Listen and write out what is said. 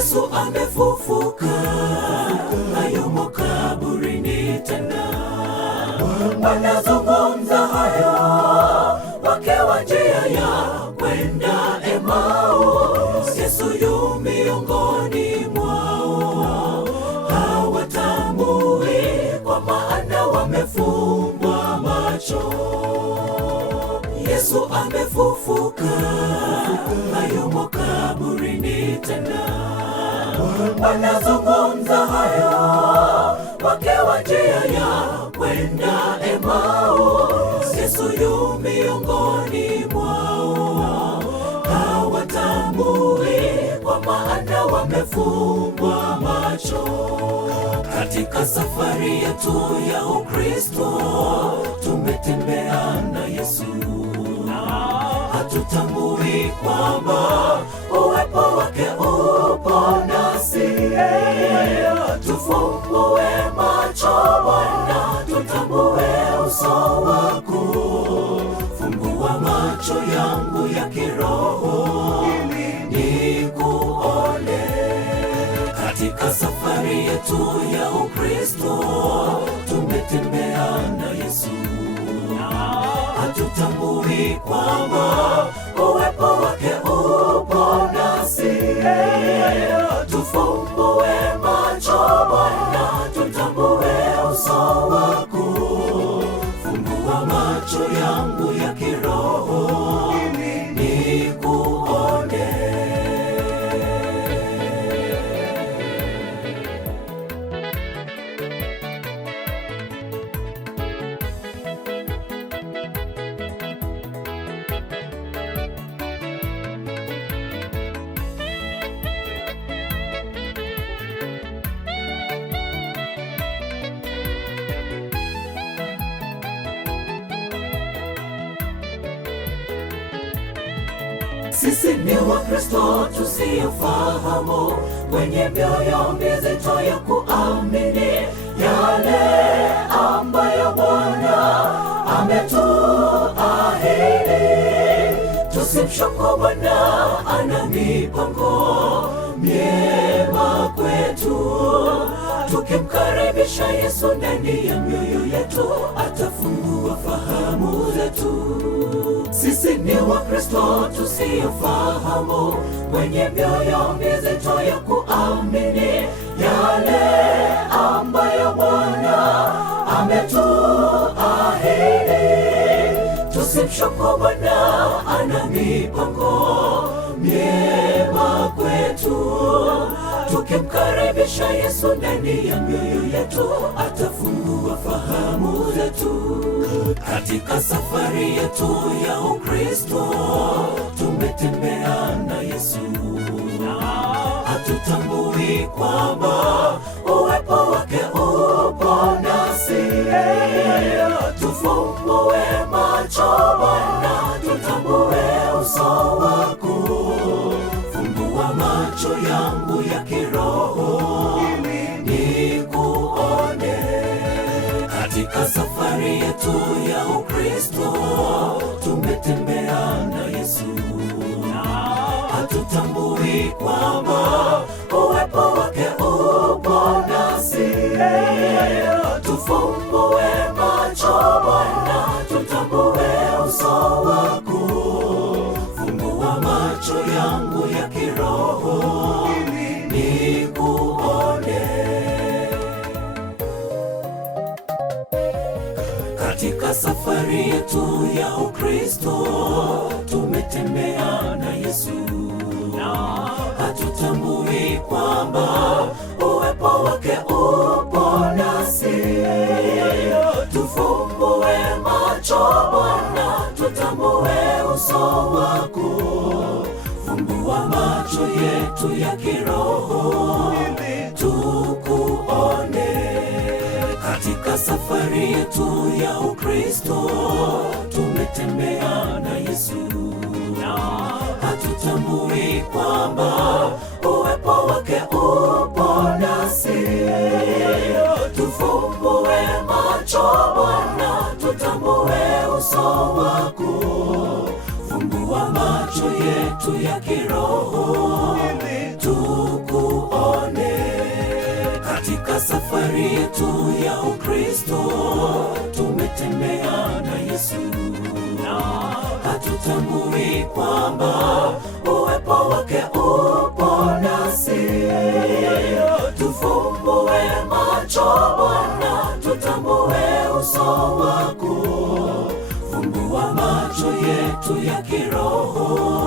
Yesu amefufuka, hayumo kaburini tena. Wanazungumza hayo wakiwa njia ya kwenda Emau. Yesu yu miongoni mwao, hawatambui kwa maana wamefumbwa macho. Yesu amefufuka, hayumo kaburini tena. Wanazungumza hayo wakiwa njia ya kwenda Emau. Yesu yu miongoni mwao, hawatambui kwa maana wamefumbwa macho. Katika safari yetu ya Ukristo tumetembea na Yesu, hatutambui kwamba uwepo wake upo nasi. Tufumbue macho Bwana, tutambue uso wako. Fungua macho yangu ya kiroho nikuone. Katika safari yetu ya Ukristo tumetembea na Yesu, hatutambui kwamba uwepo wake upo nasi. Tufumbue macho Bwana, tutambue uso wako. Fungua macho yangu ya kiroho nikuone. Sisi ni Wakristo tusiofahamu, wenye mioyo mizito ya kuamini yale ambayo Bwana ametuahidi. Tusimshuku Bwana, ana mipango myema kwetu. Tukimkaribisha Yesu ndani ya mioyo yetu, atafungua fahamu zetu. Sisi ni Wakristo tusiofahamu, wenye mioyo mizito ya kuamini yale ambayo Bwana ametuahidi. Tusimshuku Bwana, ana mipango myema kwetu. Tukimkaribisha Yesu ndani ya mioyo yetu, atafungua fahamu zetu. Katika safari yetu ya Ukristo tumetembea na Yesu, hatutambui kwamba uwepo wake upo nasi. Tufumbue macho Bwana, tutambue uso wako. Fungua macho yangu ya kiroho nikuone. Katika safari yetu ya Ukristo tumetembea na Yesu, hatutambui kwamba uwepo wake upo nasi. Tufumbue macho Bwana, tutambue uso wako. Fungua macho yangu ya kiroho nikuone. Katika safari yetu ya Ukristo tumetembea na Yesu, hatutambui kwamba uwepo wake upo nasi. Tufumbue macho Bwana, tutambue uso wako. Fungua macho yetu ya kiroho tukuone. Katika safari yetu ya Ukristo tumetembea na Yesu, hatutambui kwamba uwepo wake upo nasi. Tufumbue macho Bwana, tutambue uso wako. Fungua macho yetu ya kiroho tukuone. safari yetu ya Ukristo tumetembea na Yesu, hatutambui kwamba uwepo wake upo nasi. Tufumbue macho Bwana, tutambue uso wako. Fumbua macho yetu ya kiroho,